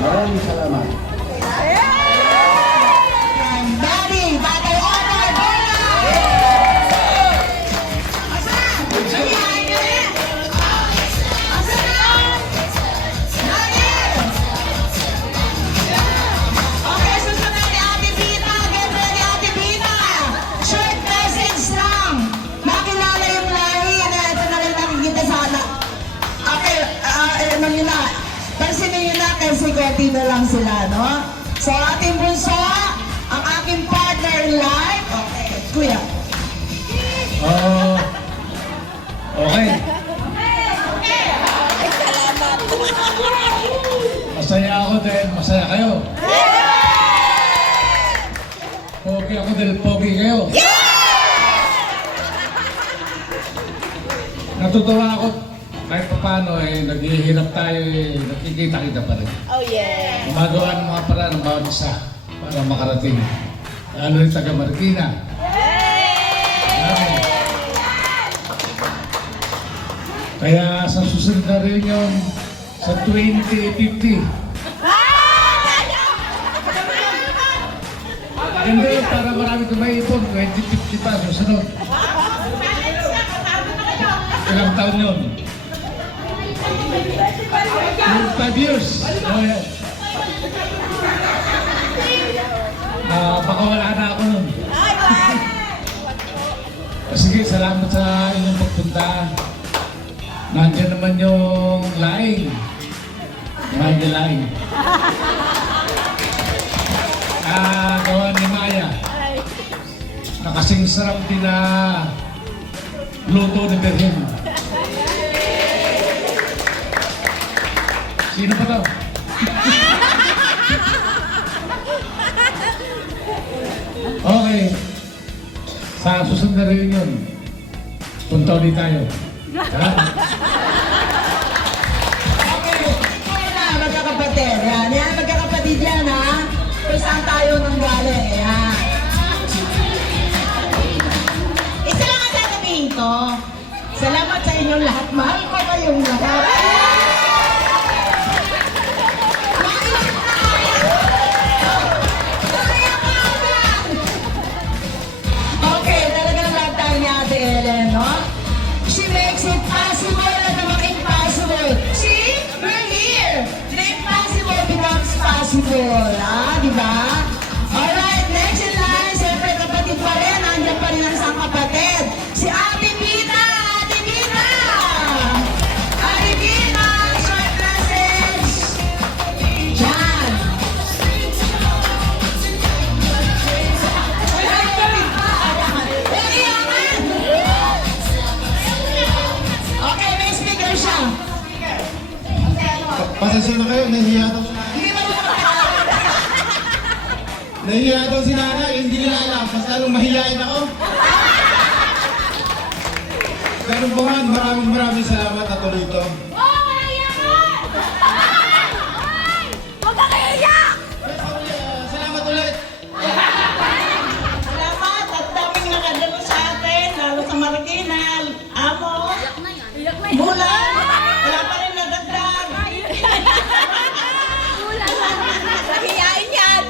Maraming salamat. Daddy, Tatay Omar Bola! Okay, susunod ni Ate Vita. Get ready, Ate Vita. Short message lang. Makilala yung lahi na ito na rin nakikita sana. Okay, naman yun na. Pansinin nyo na kasi kweti na lang sila, no? So, ating bunso, ang aking partner in life. Okay, kuya. Okay. Masaya ako dahil masaya kayo. Pogi ako dahil pogi kayo. Natutuwa ako kahit pa paano naghihirap tayo nakikita-kita pa rin. Oh yeah. Gumagawa ng mga paraan ng bawat isa para makarating. Lalo rin taga Marikina. Amen. Kaya sa susunod na rin yun sa 2050. Hindi, para marami ito may ipon. 2050 pa, susunod. Ilang taon yun? 5 years. Baka wala na ako nun. Sige, salamat sa inyong pagpunta. Nandiyan naman yung laing. Nandiyan laing. Gawa ni Maya. Nakasing sarap din na luto ni Berhin. Sino pa to? Okay. Sa susunod na rin yun, punta ulit tayo. Okay, wala, magkakapatid. Yan, magkakapatid yan, ha? Kung saan tayo nang galing, yan. Isa lang ang sasabihin ko. Salamat sa inyong lahat. Mahal ko kayong lahat. Okay, talaga ng lahat tayo ni Ate Ellen, no? She makes it possible at namang impossible. See? We're here. The impossible becomes possible. Di ba? Alright, next in line, siyempre kapatid pa rin. Nandiyan pa rin ang isang kapatid. Si Ate Vita! Ate Vita! Ate Vita! Short message! Yan! Okay, may speaker siya. Pasensya na kayo, nahihiya daw. Hindi ba Nahihiya daw si nanay, hindi nila alam. Mas lalong mahihiyain ako. Pero bungan, maraming salamat at tuloy ito. Huwag ka kayo iyak! Salamat ulit. Salamat at daming nakadalo sa atin, lalo sa Marikina, Amo, Iyak na Bulan, wala pa rin nadagdag. Nahiyain yan!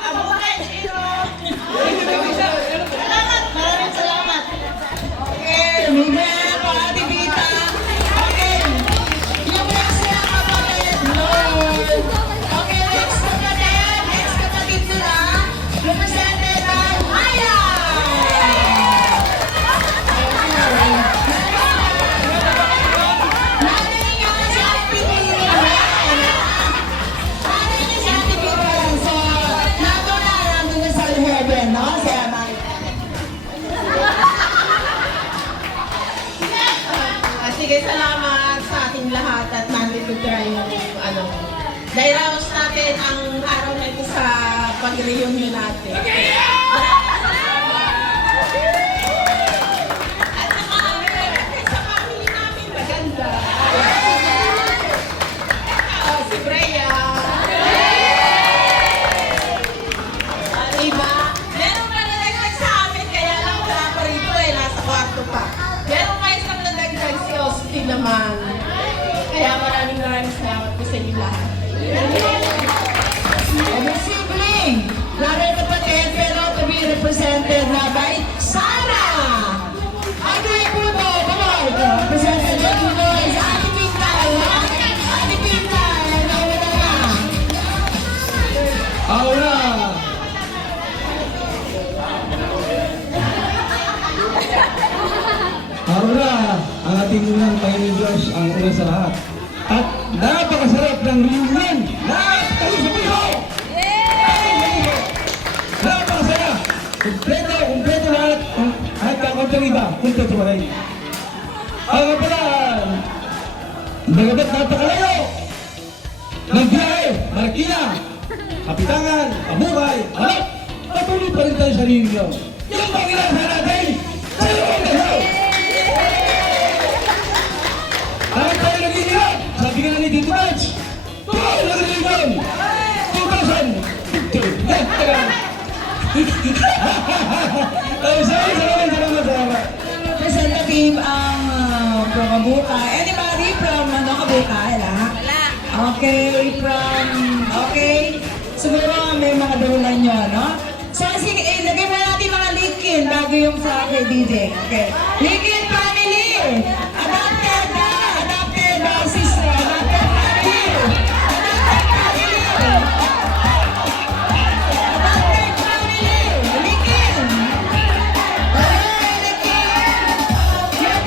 Abuhay, Sino. Salamat, maraming salamat. Okay, Miguel, Ate Vita. Okay, yung next na kapatid, Lord. Okay, next kapatid nila, represented by Maya. Nanay niya si Ate Vita. Nanay niya si Ate Vita. So, nandun na sa heaven, no? Si Nanay. Sige, salamat sa ating lahat at nandito tayo Dairaos natin ang araw na ito sa pag-reunion natin. At sa family namin, maganda. Si Brea. Diba? Meron ka nadagdag sa amin, kaya lang wala pa rito nasa kwarto pa. Meron pa isang nadagdag si Austin naman. Kaya maraming salamat po sa inyo yung lahat. Sibling, lalo kapatid, pero to be represented na by Sarah. Agree po to, come on. Represented by po to is Ate Pinta. Ate Pinta, nawala na. Aura! Aura, ang ating unang Panginoon Diyos ang una sa lahat. At napakasarap ng reunion! Napakasarap! Napakasarap! Kumpleto lahat. At kakunting iba, kumpleto pa rin. Ang pala, bagamat napakalayo ng biyahe, Marikina, Kapitangan, Amukay, Alap, patuloy pa rin tayo sa reunion. Yung pangilasa natin, sa iyong dahaw! Bakit tayo nag-iiyak? Sabi nga ni Tito Bench, tuloy na reunion! 2052! Yan, taga! Salamat. Representative ang from Kabukay. Anybody from Kabukay, ha? Wala. Okay, siguro may mga dahilan nyo, no? So, sige, lagay mo natin mga Likin bago yung sa kay DJ. Okay. Likin family! Adopted sister, adopted family! Adopted family! Likin! Hey, Likin! You're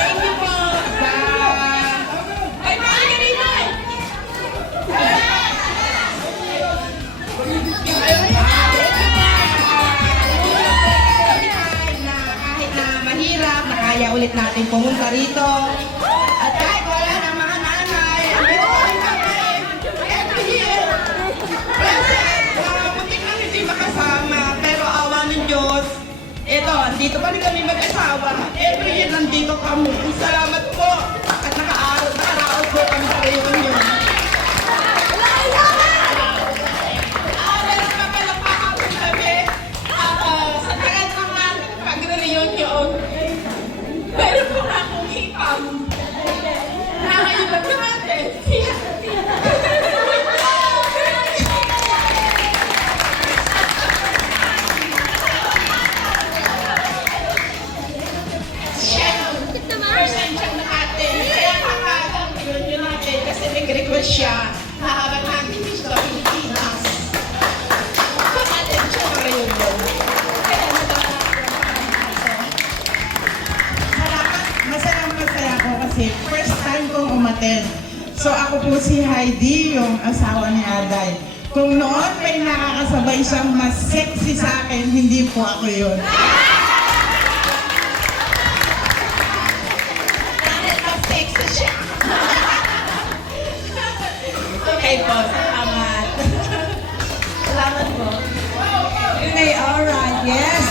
Thank you po sa... Ay, bakit ganito? Na kahit na mahirap, nakaya ulit natin pumunta rito. At kahit wala ng mga nanay, andito kami every year. Present, muntik lang hindi makasama, pero awa ng Diyos. Ito, andito pa rin kami mag-asawa. Every year nandito kami. Salamat po. At nakaraos po kami sa reunion. Meron pa palakpakan po kami. Sa tagal naman, pag-reunion, meron po nga akong hipam. Nakayulat natin. First time siyang natin. Kaya kakalang reunion natin kasi nag-request siya na habang natin dito sa Pilipinas. Natin siya ng reunion. Kaya masaya ako kasi first time kong umaten. So ako po si Heidi, yung asawa ni Aday. Kung noon may nakakasabay siyang mas sexy sa akin, hindi po ako yun. Dahil mas sexy siya. Okay po, salamat. Salamat po. Okay, alright, yes.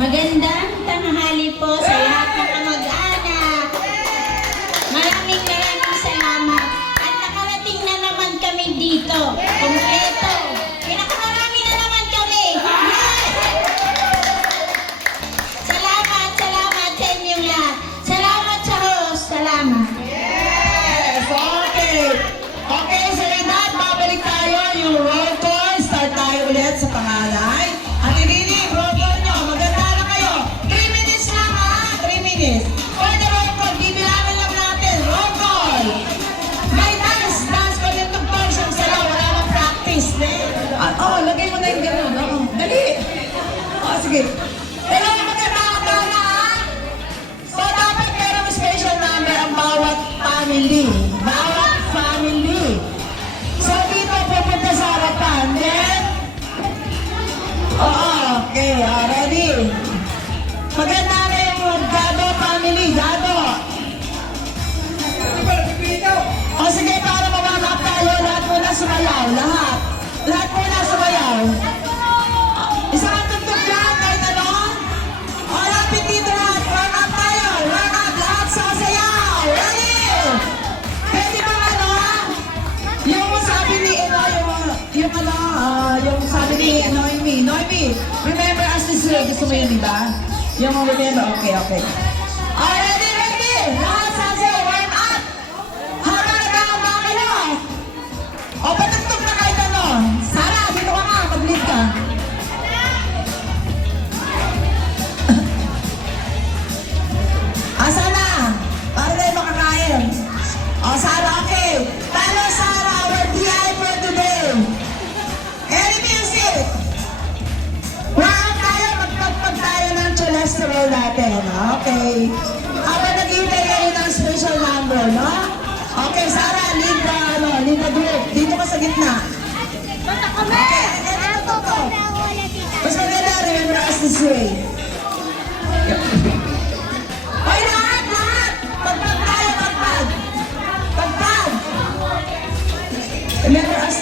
Magandang tanghali po sa lahat ng kamag-anak. Maraming salamat. At nakarating na naman kami dito. Kompleto. Pinakamarami na naman kami. Yes! Salamat sa inyong lahat. Salamat sa host. Salamat. Yes, okay. Okay, sa edad, babalik tayo yung roll call. Start tayo ulit sa pangalay. At Rini, roll call nyo. Maganda na kayo. 3 minutes lang ha. 3 minutes. For the roll call, bibilangin lang natin. Roll call. May dance ko yung tugtog sila. Wala nang practice. Lagay mo na yung gano'n. Dali. Sige. Pero maganda na ha. So, dapat merong special number ang bawat family. Bawat family. So, dito pupunta sa harap sumayaw, lahat. Lahat muna sumayaw. Isang tugtog dyan, kahit ano. O, lapit dito lahat. Warm up tayo. Warm up lahat, sasayaw. Ready? Pwede ba ano? Yung sabi ni yung ano, yung sabi ni Noemi, remember us this way. Gusto mo yun, di ba? Yung remember, okay. Ready? Lahat sasayaw, warm up. Habang nagkakaba kayo. O, patugtog na kahit ano. Sarah, dito ka nga, mag-lead ka. Asa na? Para tayo makakain. O, Sarah, okay. Talo, Sarah, our DI for today. Any music? Warm tayo, magpagpag tayo ng cholesterol natin. Okay. Habang naghihintay kayo ng special number, no? Okay, Sarah, lead the group. Dito ka sa gitna. Okay, ito. Mas maganda, remember us this way. Hoy, lahat! Pagpag tayo, pagpag! Remember us.